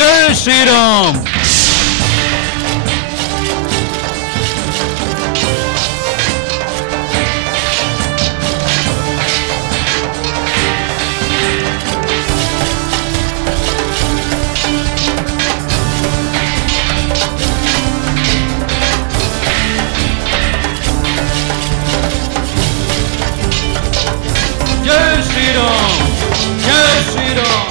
जय श्री राम। जय श्री राम, जय श्री राम।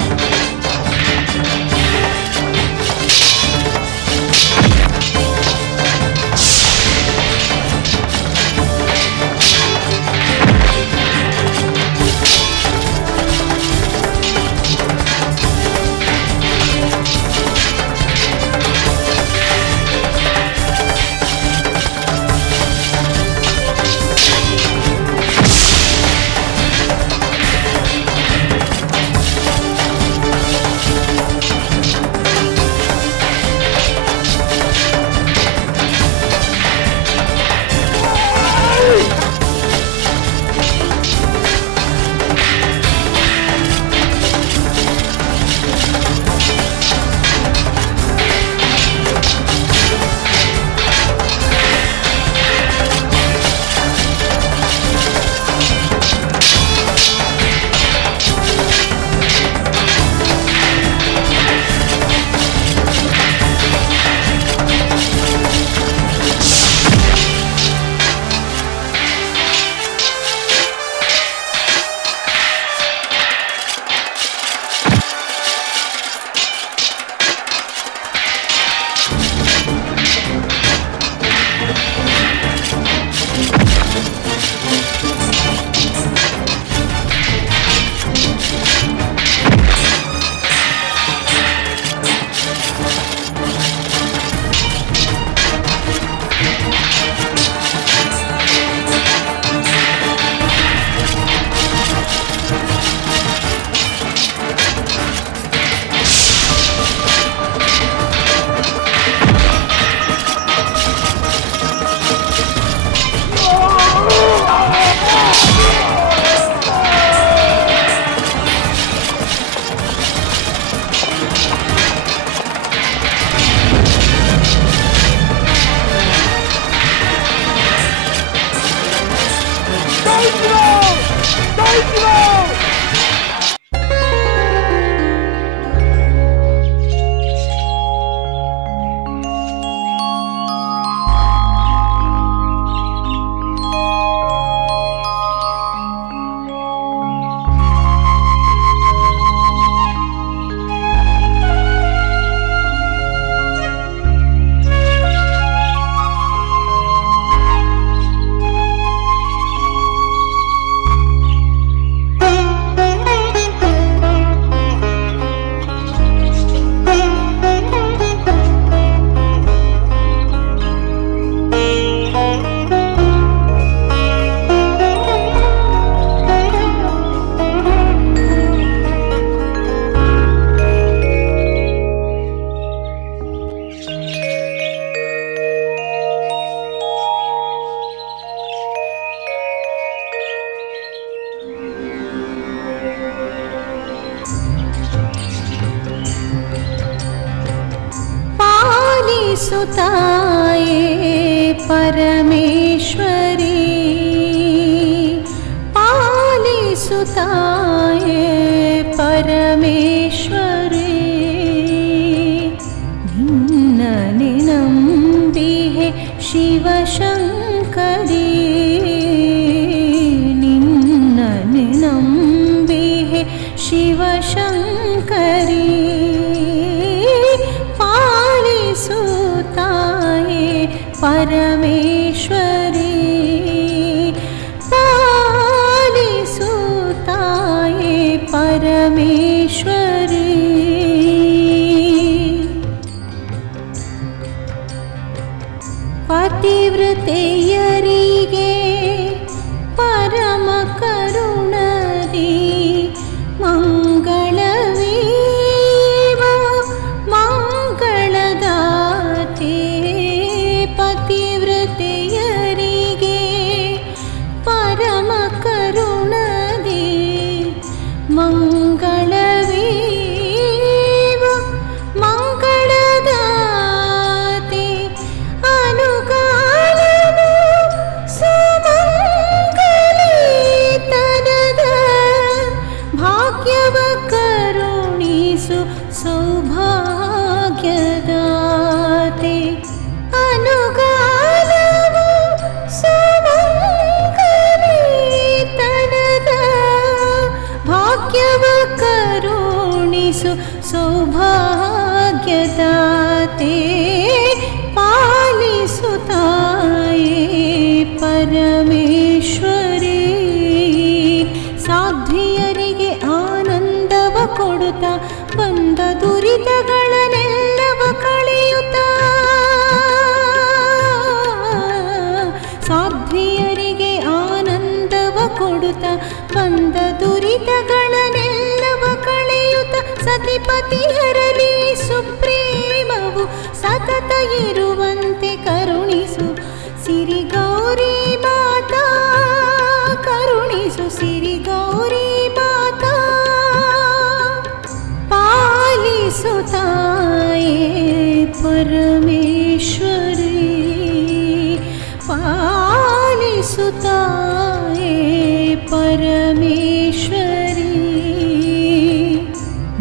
सुताये परमेश्वरी पाली सुताये परमेश्वरी निन्नने नंबिहे शिवशंकरी निन्नने नंबिहे शिवशंकरी परमेश्वरी पालिसुताये परमेश्वरी पतिव्रतेयरिगे परम करुणदी मंगलवीव मंगलदाते पतिव्रतेयरिगे ಸೌಭಾಗ್ಯದಾತೆ ಅನುಗಾಲವು ಸುಮಂಗಲಿತನದ ಭಾಗ್ಯವ ಕರುಣಿಸು ಸೌಭಾಗ್ಯದಾತೆ ಪಾಲಿಸು ತಾಯೇ ಪರಮೇಶ್ವರಿ ಸಾಧ್ವಿಯರಿಗೆ ಆನಂದವ ಕೊಡುತ್ತಾ ಬಂದ ದುರಿತಗಳನ್ನೆಲ್ಲವ ಕಳೆಯುತ್ತಾ ಸಾಧ್ವಿಯರಿಗೆ ಆನಂದವ ಕೊಡುತ್ತಾ ಬಂದ ದುರಿತಗಳನ್ನೆಲ್ಲವ ಕಳೆಯುತ್ತಾ ಸತಿಪತಿಯರಲ್ಲಿ ಸುಪ್ರೇಮವು ಸತತ ಇರುವಂತೆ ಕರುಣಿಸು ಸಿರಿ ಗೌರಿ ಮಾತಾ ಕರುಣಿಸು ಸಿರಿ ಗೌರಿ ಮಾತಾ ಪಾಲಿಸು ತಾಯೇ ಪರಮೇಶ್ವರಿ ಪಾಲಿಸು ತಾಯೇ ಪರಮೇಶ್ವರಿ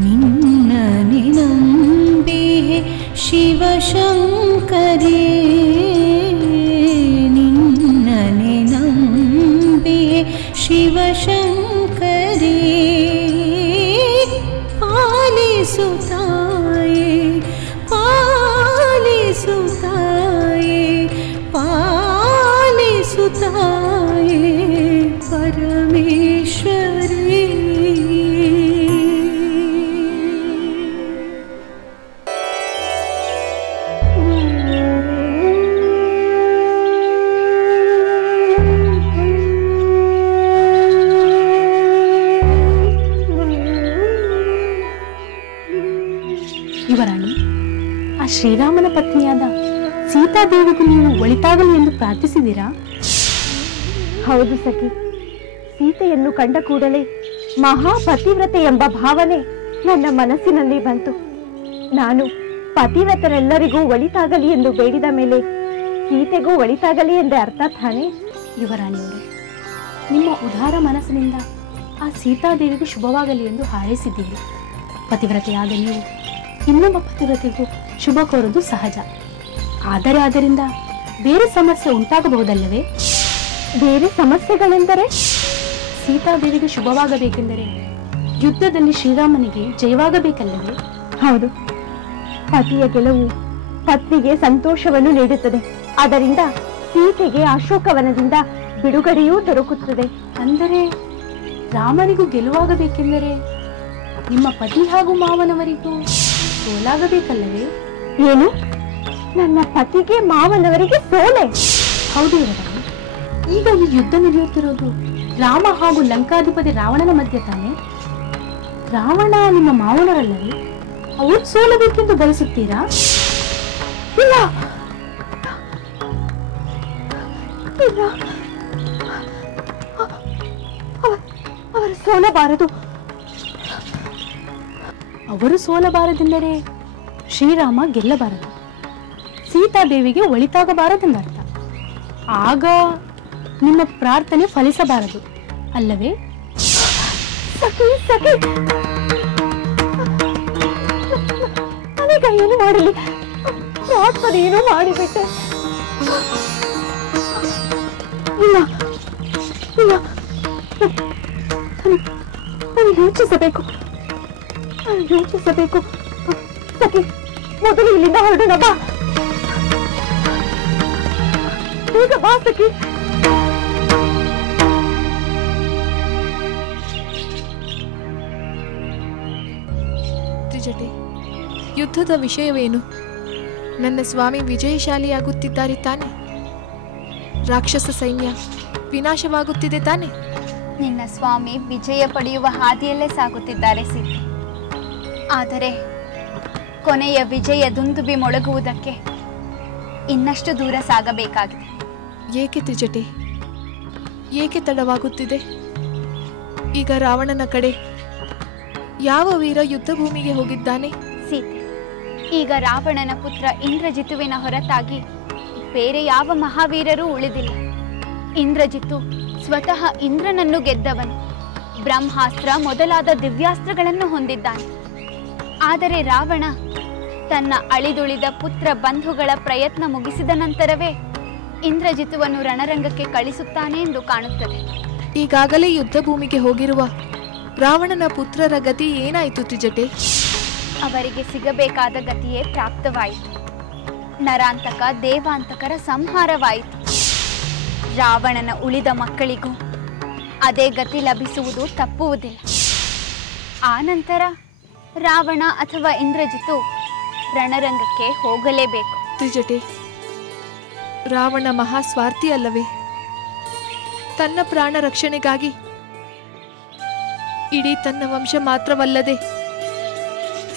ನಿನ್ನನೆ ನಂಬಿಹೆ ಶಿವಶಂಕರಿ ನಿನ್ನನೆ ನಂಬಿಹೆ ಶಿವಶಂಕರಿ ಪಾಲಿಸು ತಾಯೇ ಪಾಲಿಸು ತಾಯೇ ಪಾಲಿಸು ತಾಯೇ ಪರಮೇಶ್ವರಿ ಯುವರಾಣಿ, ಆ ಶ್ರೀರಾಮನ ಪತ್ನಿಯಾದ ಸೀತಾದೇವಿಗೂ ನೀವು ಒಳಿತಾಗಲಿ ಎಂದು ಪ್ರಾರ್ಥಿಸಿದ್ದೀರಾ? ಹೌದು ಸಖಿ, ಸೀತೆಯನ್ನು ಕಂಡ ಕೂಡಲೇ ಮಹಾಪತಿವ್ರತೆ ಎಂಬ ಭಾವನೆ ನನ್ನ ಮನಸ್ಸಿನಲ್ಲಿ ಬಂತು. ನಾನು ಪತಿವ್ರತರೆಲ್ಲರಿಗೂ ಒಳಿತಾಗಲಿ ಎಂದು ಬೇಡಿದ ಮೇಲೆ ಸೀತೆಗೂ ಒಳಿತಾಗಲಿ ಎಂದೇ ಅರ್ಥ ತಾನೇ? ಯುವರಾಣಿಯವರೇ, ನಿಮ್ಮ ಉದಾರ ಮನಸ್ಸಿನಿಂದ ಆ ಸೀತಾದೇವಿಗೂ ಶುಭವಾಗಲಿ ಎಂದು ಹಾರೈಸಿದ್ದೀರಿ. ಪತಿವ್ರತೆಯಾದ ನೀವು ಇನ್ನೊಬ್ಬ ಪತಿವ್ರತೆಗೂ ಶುಭ ಕೋರುವುದು ಸಹಜ. ಆದರೆ ಅದರಿಂದ ಬೇರೆ ಸಮಸ್ಯೆ ಉಂಟಾಗಬಹುದಲ್ಲವೇ? ಬೇರೆ ಸಮಸ್ಯೆಗಳೆಂದರೆ? ಸೀತಾದೇವಿಗೆ ಶುಭವಾಗಬೇಕೆಂದರೆ ಯುದ್ಧದಲ್ಲಿ ಶ್ರೀರಾಮನಿಗೆ ಜಯವಾಗಬೇಕಲ್ಲವೇ? ಹೌದು, ಪತಿಯ ಗೆಲುವು ಪತ್ನಿಗೆ ಸಂತೋಷವನ್ನು ನೀಡುತ್ತದೆ. ಅದರಿಂದ ಸೀತೆಗೆ ಅಶೋಕವನದಿಂದ ಬಿಡುಗಡೆಯೂ ದೊರಕುತ್ತದೆ. ಅಂದರೆ ರಾಮನಿಗೂ ಗೆಲುವಾಗಬೇಕೆಂದರೆ ನಿಮ್ಮ ಪತಿ ಹಾಗೂ ಮಾವನವರಿಗೂ ಸೋಲಾಗಬೇಕಲ್ಲವೇ? ಏನು? ನನ್ನ ಪತಿಗೆ ಮಾವನವರಿಗೆ ಸೋಲೆ? ಹೌದು ಯುವರಾಣಿ, ಈಗ ಈ ಯುದ್ಧ ನಡೆಯುತ್ತಿರೋದು ರಾಮ ಹಾಗೂ ಲಂಕಾಧಿಪತಿ ರಾವಣನ ಮಧ್ಯೆ ತಾನೆ. ರಾವಣ ನಿಮ್ಮ ಮಾವನರಲ್ಲವೇ? ಅವರು ಸೋಲಬೇಕೆಂದು ಬಯಸುತ್ತೀರಾ? ಇಲ್ಲ ಇಲ್ಲ, ಅವರು ಸೋಲಬಾರದು. ಅವರು ಸೋಲಬಾರದೆಂದರೆ ಶ್ರೀರಾಮ ಗೆಲ್ಲಬಾರದು, ಸೀತಾದೇವಿಗೆ ಒಳಿತಾಗಬಾರದೆಂದರ್ಥ. ಆಗ ನಿಮ್ಮ ಪ್ರಾರ್ಥನೆ ಫಲಿಸಬಾರದು ಅಲ್ಲವೇ? ನಾನೀಗ ಏನು ಮಾಡಲಿ? ಪ್ರಾರ್ಥನೆ ಏನು ಮಾಡಿಬಿಟ್ಟೆ. ಇಲ್ಲ ಇಲ್ಲ, ನಾನು ಯೋಚಿಸಬೇಕು. ಸಖಿ, ಮೊದಲು ಇಲ್ಲಿಂದ ಹೊರಡೋಣ ಬಾ. ಈಗ ಬಾ ಸಖಿ. ತ್ರಿಜಟೆ, ಯುದ್ಧದ ವಿಷಯವೇನು? ನನ್ನ ಸ್ವಾಮಿ ವಿಜಯಶಾಲಿಯಾಗುತ್ತಿದ್ದಾರೆ ತಾನೆ? ರಾಕ್ಷಸ ಸೈನ್ಯ ವಿನಾಶವಾಗುತ್ತಿದೆ ತಾನೆ? ನಿನ್ನ ಸ್ವಾಮಿ ವಿಜಯ ಪಡೆಯುವ ಹಾದಿಯಲ್ಲೇ ಸಾಗುತ್ತಿದ್ದಾರೆ ಸೀತೆ. ಆದರೆ ಕೊನೆಯ ವಿಜಯ ದುಂದುಬಿ ಮೊಳಗುವುದಕ್ಕೆ ಇನ್ನಷ್ಟು ದೂರ ಸಾಗಬೇಕಾಗಿದೆ. ಏಕೆ ತ್ರಿಜಟೆ, ಏಕೆ ತಡವಾಗುತ್ತಿದೆ? ಈಗ ರಾವಣನ ಕಡೆ ಯಾವ ವೀರ ಯುದ್ಧ ಭೂಮಿಗೆ ಹೋಗಿದ್ದಾನೆ? ಸೀತೆ, ಈಗ ರಾವಣನ ಪುತ್ರ ಇಂದ್ರಜಿತುವಿನ ಹೊರತಾಗಿ ಬೇರೆ ಯಾವ ಮಹಾವೀರರೂ ಉಳಿದಿಲ್ಲ. ಇಂದ್ರಜಿತು ಸ್ವತಃ ಇಂದ್ರನನ್ನು ಗೆದ್ದವನು. ಬ್ರಹ್ಮಾಸ್ತ್ರ ಮೊದಲಾದ ದಿವ್ಯಾಸ್ತ್ರಗಳನ್ನು ಹೊಂದಿದ್ದಾನೆ. ಆದರೆ ರಾವಣ ತನ್ನ ಅಳಿದುಳಿದ ಪುತ್ರ ಬಂಧುಗಳ ಪ್ರಯತ್ನ ಮುಗಿಸಿದ ನಂತರವೇ ಇಂದ್ರಜಿತುವನ್ನು ರಣರಂಗಕ್ಕೆ ಕಳಿಸುತ್ತಾನೆ ಎಂದು ಕಾಣುತ್ತದೆ. ಈಗಾಗಲೇ ಯುದ್ಧ ಭೂಮಿಗೆ ಹೋಗಿರುವ ರಾವಣನ ಪುತ್ರರ ಗತಿ ಏನಾಯಿತು ತ್ರಿಜಟೆ? ಅವರಿಗೆ ಸಿಗಬೇಕಾದ ಗತಿಯೇ ಪ್ರಾಪ್ತವಾಯಿತು. ನರಾಂತಕ ದೇವಾಂತಕರ ಸಂಹಾರವಾಯಿತು. ರಾವಣನ ಉಳಿದ ಮಕ್ಕಳಿಗೂ ಅದೇ ಗತಿ ಲಭಿಸುವುದು ತಪ್ಪುವುದಿಲ್ಲ. ಆನಂತರ ರಾವಣ ಅಥವಾ ಇಂದ್ರಜಿತು ರಣರಂಗಕ್ಕೆ ಹೋಗಲೇಬೇಕು. ತ್ರಿಜಟೆ, ರಾವಣ ಮಹಾಸ್ವಾರ್ಥಿ ಅಲ್ಲವೇ? ತನ್ನ ಪ್ರಾಣ ರಕ್ಷಣೆಗಾಗಿ ಇಡೀ ತನ್ನ ವಂಶ ಮಾತ್ರವಲ್ಲದೆ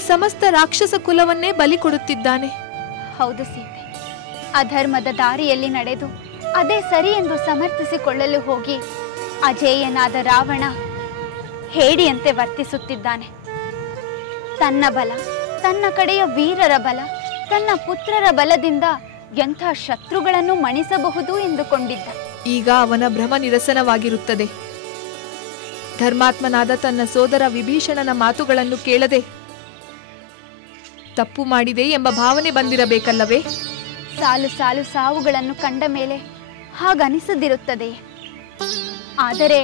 ಸಮಸ್ತ ರಾಕ್ಷಸ ಕುಲವನ್ನೇ ಬಲಿ ಕೊಡುತ್ತಿದ್ದಾನೆ. ಹೌದು ಸೀತೆ, ಅಧರ್ಮದ ದಾರಿಯಲ್ಲಿ ನಡೆದು ಅದೇ ಸರಿ ಎಂದು ಸಮರ್ಥಿಸಿಕೊಳ್ಳಲು ಹೋಗಿ ಅಜೇಯನಾದ ರಾವಣ ಹೇಡಿಯಂತೆ ವರ್ತಿಸುತ್ತಿದ್ದಾನೆ. ತನ್ನ ಬಲ, ತನ್ನ ಕಡೆಯ ವೀರರ ಬಲ, ತನ್ನ ಪುತ್ರರ ಬಲದಿಂದ ಎಂಥ ಶತ್ರುಗಳನ್ನು ಮಣಿಸಬಹುದು ಎಂದುಕೊಂಡಿದ್ದ. ಈಗ ಅವನ ಭ್ರಮ ನಿರಸನವಾಗಿರುತ್ತದೆ. ಧರ್ಮಾತ್ಮನಾದ ತನ್ನ ಸೋದರ ವಿಭೀಷಣನ ಮಾತುಗಳನ್ನು ಕೇಳದೆ ತಪ್ಪು ಮಾಡಿದೆ ಎಂಬ ಭಾವನೆ ಬಂದಿರಬೇಕಲ್ಲವೇ? ಸಾಲು ಸಾಲು ಸಾವುಗಳನ್ನು ಕಂಡ ಮೇಲೆ ಹಾಗನಿಸದಿರುತ್ತದೆಯೇ? ಆದರೆ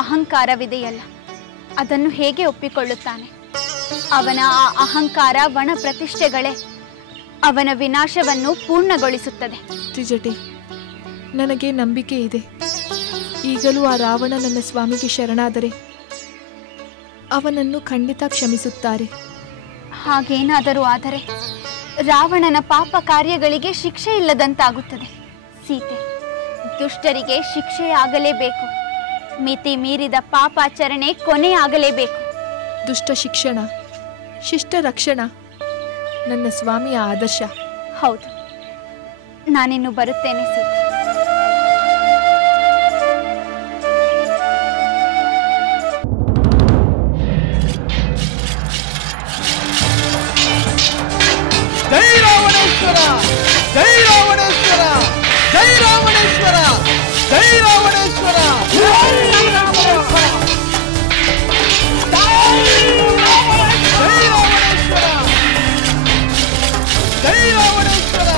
ಅಹಂಕಾರವಿದೆಯಲ್ಲ, ಅದನ್ನು ಹೇಗೆ ಒಪ್ಪಿಕೊಳ್ಳುತ್ತಾನೆ? ಅವನ ಆ ಅಹಂಕಾರ ವಣ ಪ್ರತಿಷ್ಠೆಗಳೇ ಅವನ ವಿನಾಶವನ್ನು ಪೂರ್ಣಗೊಳಿಸುತ್ತದೆ. ತ್ರಿಜಟೆ, ನನಗೆ ನಂಬಿಕೆ ಇದೆ. ಈಗಲೂ ಆ ರಾವಣ ನನ್ನ ಸ್ವಾಮಿಗೆ ಶರಣಾದರೆ ಅವನನ್ನು ಖಂಡಿತ ಕ್ಷಮಿಸುತ್ತಾರೆ. ಹಾಗೇನಾದರೂ ಆದರೆ ರಾವಣನ ಪಾಪ ಕಾರ್ಯಗಳಿಗೆ ಶಿಕ್ಷೆ ಇಲ್ಲದಂತಾಗುತ್ತದೆ. ಸೀತೆ, ದುಷ್ಟರಿಗೆ ಶಿಕ್ಷೆಯಾಗಲೇಬೇಕು. ಮಿತಿ ಮೀರಿದ ಪಾಪಾಚರಣೆ ಕೊನೆಯಾಗಲೇಬೇಕು. ದುಷ್ಟ ಶಿಕ್ಷಣ, ಶಿಷ್ಟ ರಕ್ಷಣ ನನ್ನ ಸ್ವಾಮಿಯ ಆದರ್ಶ. ಹೌದು, ನಾನಿನ್ನು ಬರುತ್ತೇನೆ ಸೀತೆ. ಜೈ ರಾವಣೇಶ್ವರ, ಜೈ ರಾವಣೇಶ್ವರ, ಜೈ ರಾವಣೇಶ್ವರ, ಜೈ ರಾವಣೇಶ್ವರ, ಜೈ ರಾವಣೇಶ್ವರ, ಜೈ ರಾವಣೇಶ್ವರ.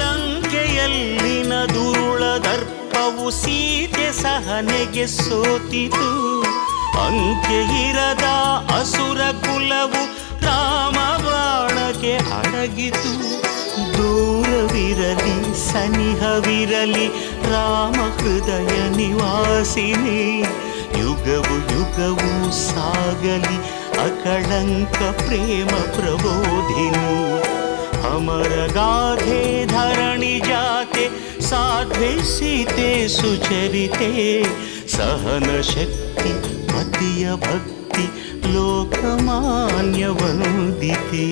ಲಂಕೆಯಲ್ಲಿನ ದುರುಳ ದರ್ಪವು ಸೀತೆ ಸಹನೆಗೆ ಸೋತಿತು. ಅಂಕೆ ಇರದ ಅಸುರ ಕುಲವು ರಾಮ ಬಾಣಕ್ಕೆ ಅಡಗಿತು. ದೂರವಿರಲಿ ಸನಿಹವಿರಲಿ ರಾಮ ಹೃದಯ ನಿವಾಸಿನಿ. ಯುಗವು ಯುಗವು ಸಾಗಲಿ ಅಕಳಂಕ ಪ್ರೇಮ ಪ್ರಬೋಧಿನಿ. ಅಮರ ಗಾಧೆ ಧರಣಿ ಜಾತೆ ಸಾಧ್ವೆ ಸೀತೆ ಸುಚರಿತೆ. ಸಹನ ಶಕ್ತಿ ಪತಿಯ ಭಕ್ತಿ ಲೋಕಮಾನ್ಯ ವಂದಿತೆ.